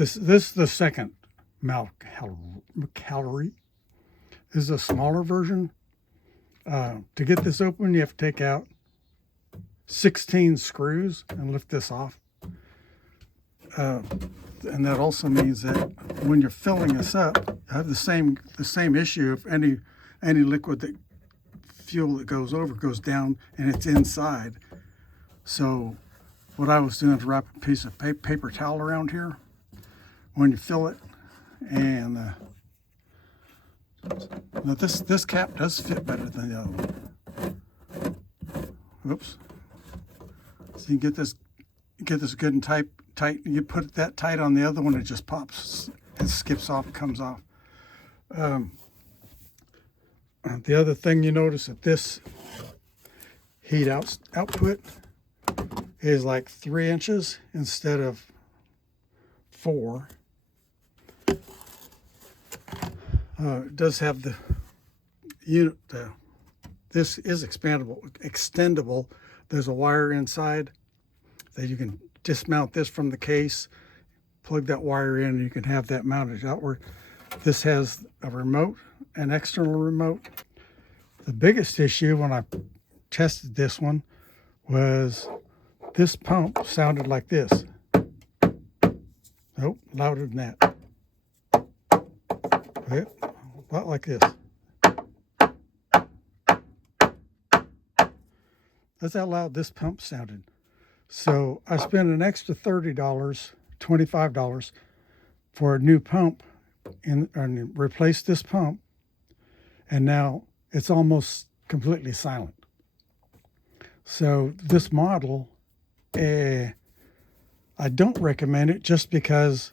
This is the second Hcalary. This is a smaller version. To get this open, you have to take out 16 screws and lift this off. And that also means that when you're filling this up, you have the same issue. If any liquid that fuel that goes over goes down and it's inside. So what I was doing is wrap a piece of paper towel around here when you fill it, and now this cap does fit better than the other one. Oops. So you get this good and tight. You put it that tight on the other one, it just pops. It skips off, comes off. The other thing you notice that this heat output is like 3 inches instead of 4. It does have the unit. This is extendable. There's a wire inside that you can dismount this from the case, plug that wire in, and you can have that mounted outward. This has a remote, an external remote. The biggest issue when I tested this one was this pump sounded like this. Nope, louder than that. Yep, a lot like this. That's how loud this pump sounded. So I spent an extra $30, $25 for a new pump and replaced this pump. And now it's almost completely silent. So this model, I don't recommend it just because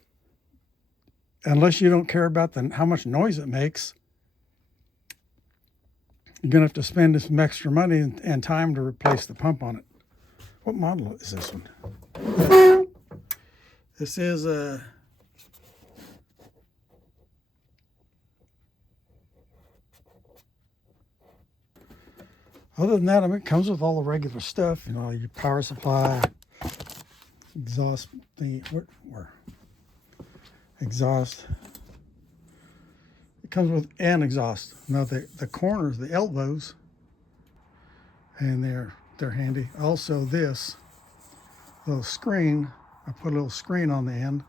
unless you don't care about how much noise it makes, you're going to have to spend some extra money and time to replace the pump on it. What model is this one? This is a other than that, I mean, it comes with all the regular stuff, you know, your power supply, exhaust thing, where exhaust. It comes with an exhaust. Now the corners, the elbows, and they're handy. Also this little screen, I put a little screen on the end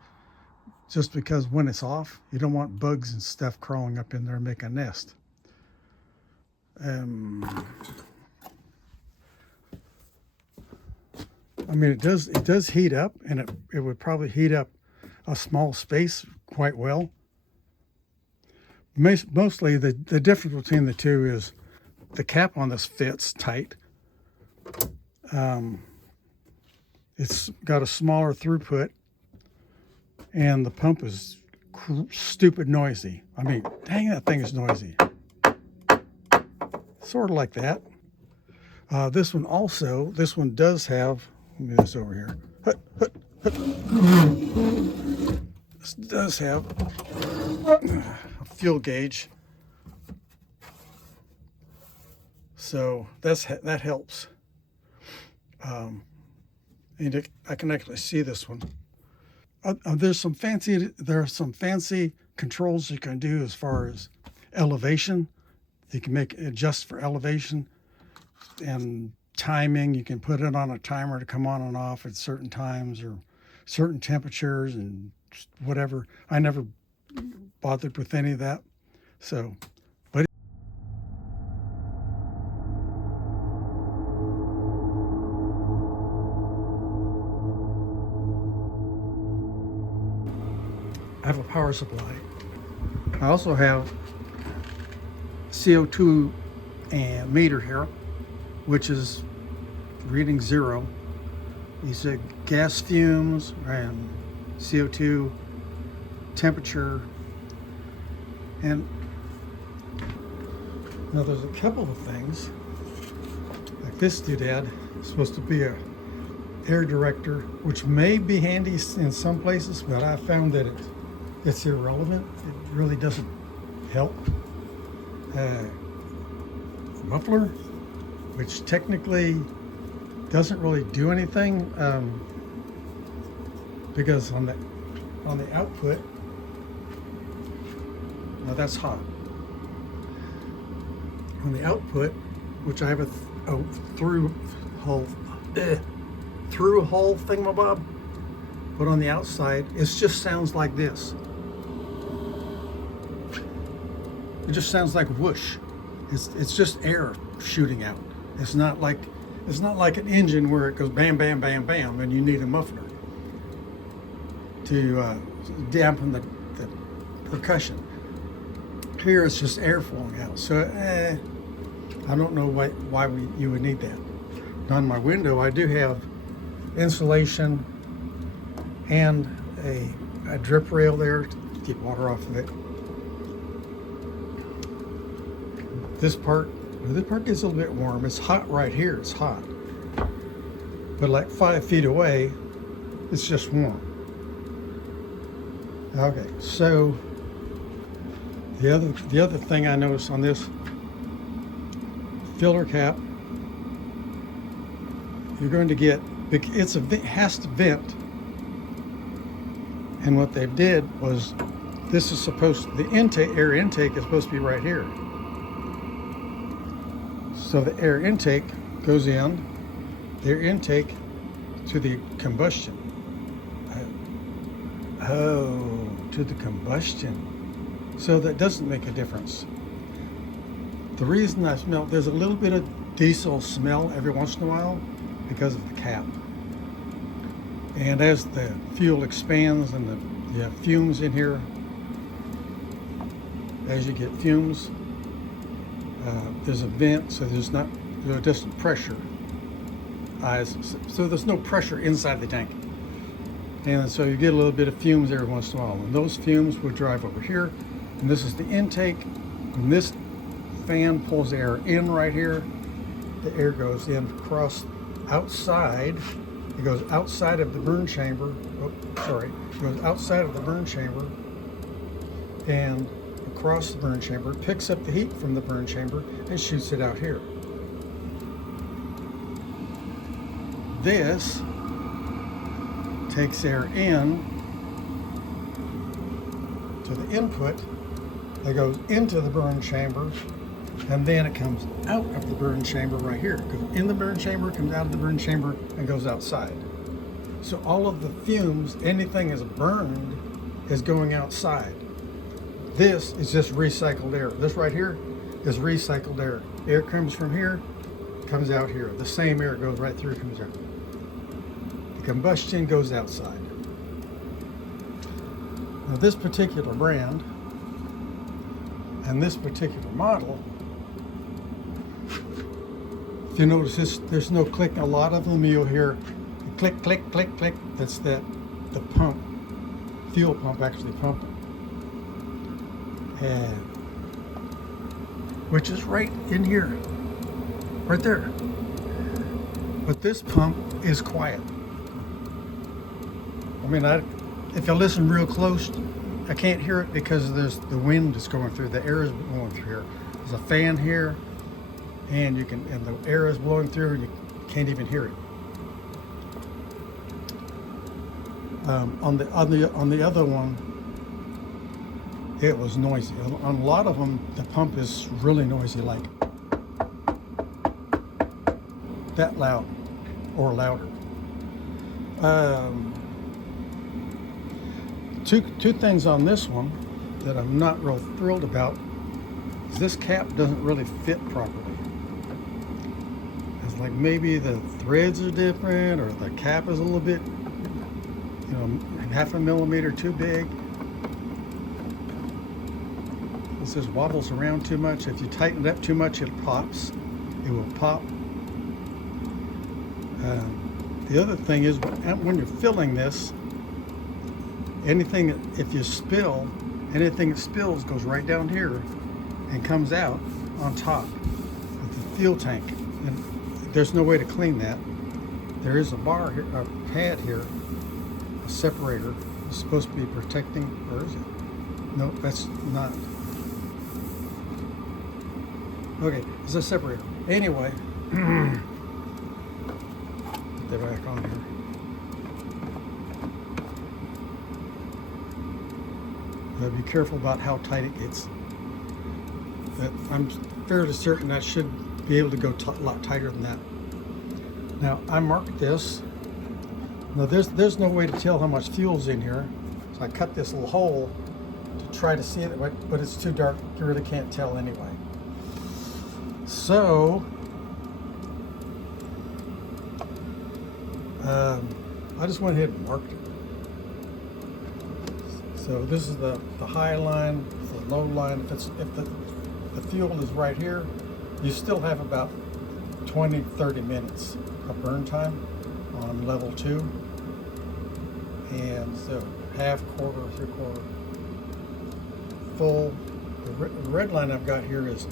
just because when it's off, you don't want bugs and stuff crawling up in there and make a nest. I mean, it does heat up, and it would probably heat up a small space quite well. Mostly the difference between the two is the cap on this fits tight. It's got a smaller throughput, and the pump is stupid noisy. I mean, dang, that thing is noisy. Sort of like that. This one does have, let me do this over here. This does have a fuel gauge. So that helps. And I can actually see this one. There are some fancy controls you can do as far as elevation. You can adjust for elevation and timing. You can put it on a timer to come on and off at certain times or certain temperatures and whatever. I never bothered with any of that. So, but I have a power supply. I also have CO2 and meter here, which is reading 0. These are gas fumes and CO2, temperature, and now there's a couple of things like this doodad. It's supposed to be a air director, which may be handy in some places, but I found that it's irrelevant. It really doesn't help. Muffler, which technically doesn't really do anything, because on on the output, now that's hot. On the output, which I have a through hole thingamabob, but on the outside, it just sounds like this. It just sounds like whoosh. It's just air shooting out. It's not like an engine where it goes bam, bam, bam, bam, and you need a muffler to dampen the percussion. Here it's just air flowing out. So I don't know why you would need that. On my window, I do have insulation and a drip rail there to keep water off of it. This part gets a little bit warm. It's hot right here, it's hot. But like 5 feet away, it's just warm. Okay, so the other thing I noticed on this filter cap, you're going to get, it has to vent. And what they did was, this is the air intake is supposed to be right here. So the air intake goes in, the air intake to the combustion. To the combustion. So that doesn't make a difference. The reason I smell, there's a little bit of diesel smell every once in a while because of the cap. And as the fuel expands and you have fumes in here, as you get fumes, there's a vent, so there's just pressure. So there's no pressure inside the tank. And so you get a little bit of fumes every once in a while. And those fumes will drive over here. And this is the intake. When this fan pulls the air in right here, the air goes in across outside. It goes outside of the burn chamber. It goes outside of the burn chamber and across the burn chamber, picks up the heat from the burn chamber and shoots it out here. This takes air in to the input that goes into the burn chamber, and then it comes out of the burn chamber right here. It goes in the burn chamber, comes out of the burn chamber, and goes outside. So all of the fumes, anything is burned, is going outside. This is just recycled air. This right here is recycled air. Air comes from here, comes out here. The same air goes right through, comes out. The combustion goes outside. Now this particular brand and this particular model, if you notice this, there's no click. A lot of them you'll hear click, click, click, click. That's the pump, fuel pump actually pumping. Which is right in here, right there. But this pump is quiet. I mean, if you listen real close, I can't hear it because the wind is going through, the air is blowing through here. There's a fan here, and the air is blowing through, and you can't even hear it. On the other one, it was noisy. On a lot of them, the pump is really noisy, like that loud or louder. Two things on this one that I'm not real thrilled about is this cap doesn't really fit properly. It's like maybe the threads are different, or the cap is a little bit, half a millimeter too big. This just wobbles around too much. If you tighten it up too much, it pops. It will pop. The other thing is, when you're filling this, if you spill, anything that spills goes right down here and comes out on top of the fuel tank. And there's no way to clean that. There is a bar here, a pad here, a separator. It's supposed to be protecting, or is it? No, that's not. Okay, it's a separator. Anyway, put that back on here. But be careful about how tight it gets. That I'm fairly certain that should be able to go a lot tighter than that. Now I marked this. Now there's no way to tell how much fuel's in here, so I cut this little hole to try to see it, but it's too dark. You really can't tell anyway. So I just went ahead and marked it. So this is the high line, the low line. If the fuel is right here, you still have about 20-30 minutes of burn time on level 2. And so half, quarter, 3/4, full. The red line I've got here is,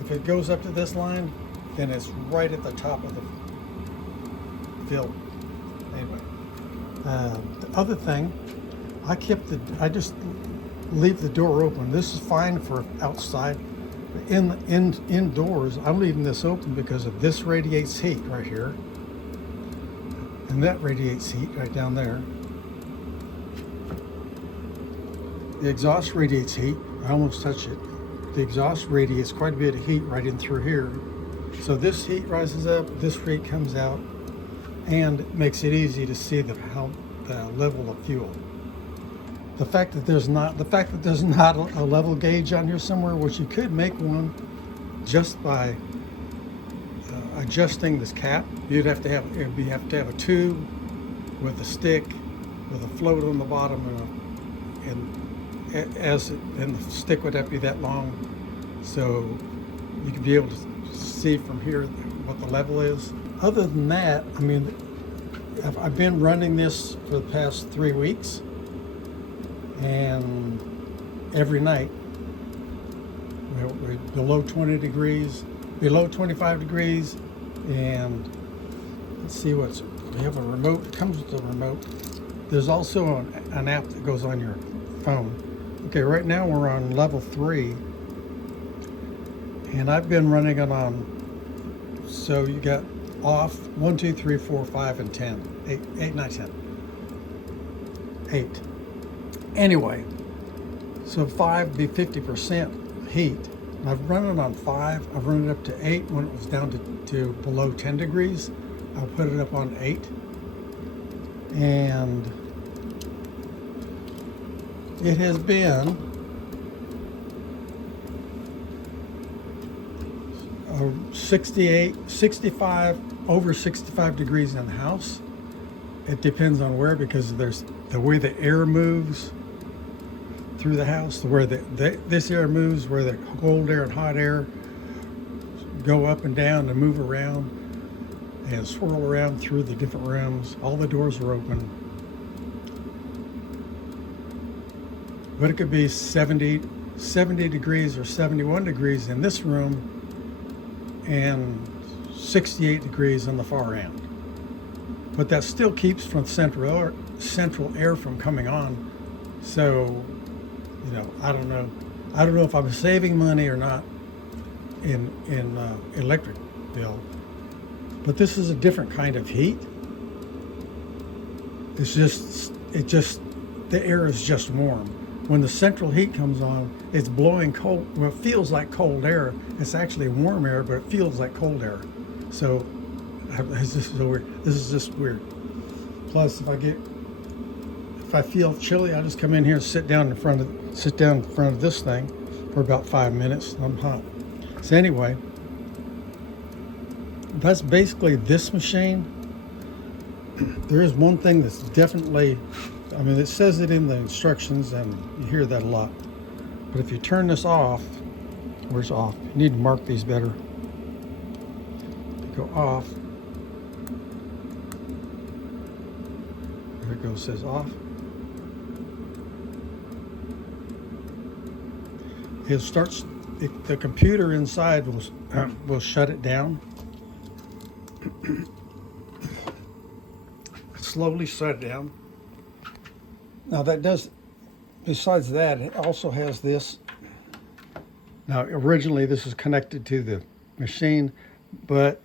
if it goes up to this line, then it's right at the top of the field. Anyway, the other thing, I just leave the door open. This is fine for outside. Indoors, I'm leaving this open because of this radiates heat right here, and that radiates heat right down there. The exhaust radiates heat. I almost touched it. The exhaust radiates quite a bit of heat right in through here. So this heat rises up, this heat comes out, and it makes it easy to see the level of fuel. The fact that there's not a level gauge on here somewhere, which you could make one just by adjusting this cap. You'd have to have a tube with a stick with a float on the bottom, and the stick would have to be that long, so you could be able to see from here what the level is. Other than that, I mean, I've been running this for the past 3 weeks, and every night we're below 20 degrees, below 25 degrees, and let's see we have a remote. It comes with a remote. There's also an app that goes on your phone. Okay, right now we're on level 3, and I've been running it on, so you got off 1, 2, 3, 4, 5, and 10. 8, 9, 10. 8. Anyway, so 5 would be 50% heat. And I've run it on 5. I've run it up to 8 when it was down to below 10 degrees. I'll put it up on 8. And it has been over 65 degrees in the house. It depends on where, because there's the way the air moves through the house, where this air moves, where the cold air and hot air go up and down and move around and swirl around through the different rooms. All the doors are open. But it could be 70 degrees or 71 degrees in this room and 68 degrees on the far end. But that still keeps from central air from coming on. So, I don't know if I'm saving money or not in electric bill. But this is a different kind of heat. The air is just warm. When the central heat comes on, it's blowing cold. Well, it feels like cold air. It's actually warm air, but it feels like cold air. So this is so weird. This is just weird. Plus, if I feel chilly, I just come in here and sit down in front of this thing for about 5 minutes. I'm hot. So anyway, that's basically this machine. There is one thing that's definitely, it says it in the instructions, and you hear that a lot. But if you turn this off, where's off? You need to mark these better. Go off. There it goes, says off. It starts, the computer inside will shut it down. Slowly shut it down. Now besides that, it also has this. Now originally this is connected to the machine, but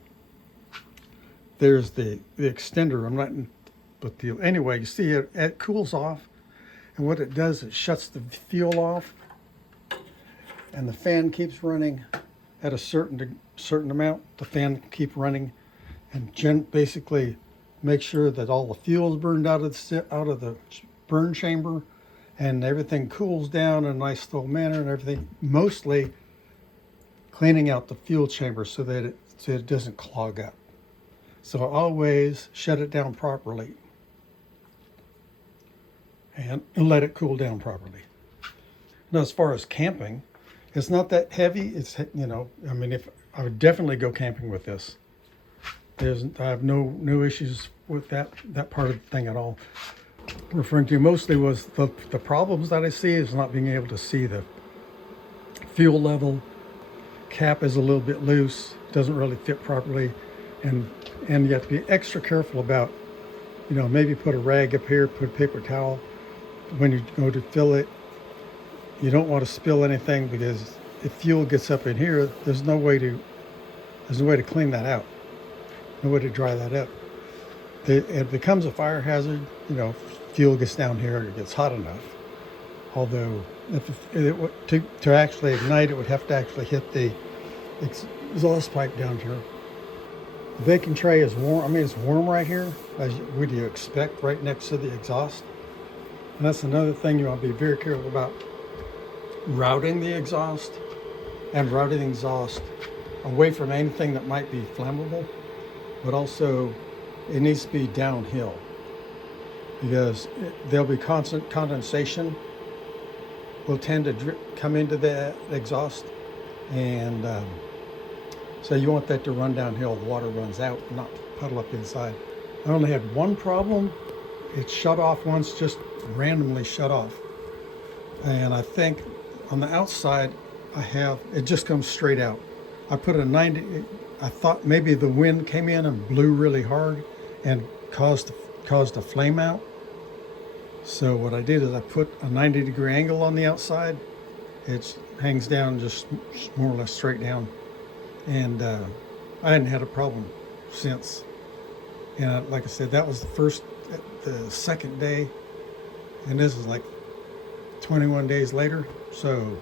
there's the extender. Anyway, you see it cools off, And what it does, it shuts the fuel off, and the fan keeps running at a certain amount. The fan keep running, and basically make sure that all the fuel is burned out of the burn chamber, and everything cools down in a nice slow manner, and everything, mostly cleaning out the fuel chamber so that it doesn't clog up. So always shut it down properly and let it cool down properly. Now, as far as camping, it's not that heavy. It's, you know, I mean, if I would definitely go camping with this. I have no issues with that part of the thing at all. Referring to mostly was the problems that I see is not being able to see the fuel level. Cap is a little bit loose, doesn't really fit properly, and you have to be extra careful about, you know, maybe put a rag up here, put a paper towel when you go to fill it. You don't want to spill anything, because if fuel gets up in here, there's no way to clean that out, no way to dry that up. It becomes a fire hazard, you know, fuel gets down here, it gets hot enough. Although, to actually ignite, it would have to actually hit the exhaust pipe down here. The baking tray is warm. I mean, it's warm right here, as would you expect, right next to the exhaust. And that's another thing you want to be very careful about, routing the exhaust away from anything that might be flammable, but also it needs to be downhill, because there'll be constant condensation will tend to come into the exhaust, and so you want that to run downhill. The water runs out, not puddle up inside. I only had one problem. It shut off once, just randomly shut off, and I think on the outside it just comes straight out. I put a 90. I thought maybe the wind came in and blew really hard and caused a flame out. So what I did is I put a 90-degree angle on the outside. It hangs down just more or less straight down, and I hadn't had a problem since. And like I said, that was the second day, and this is like 21 days later. So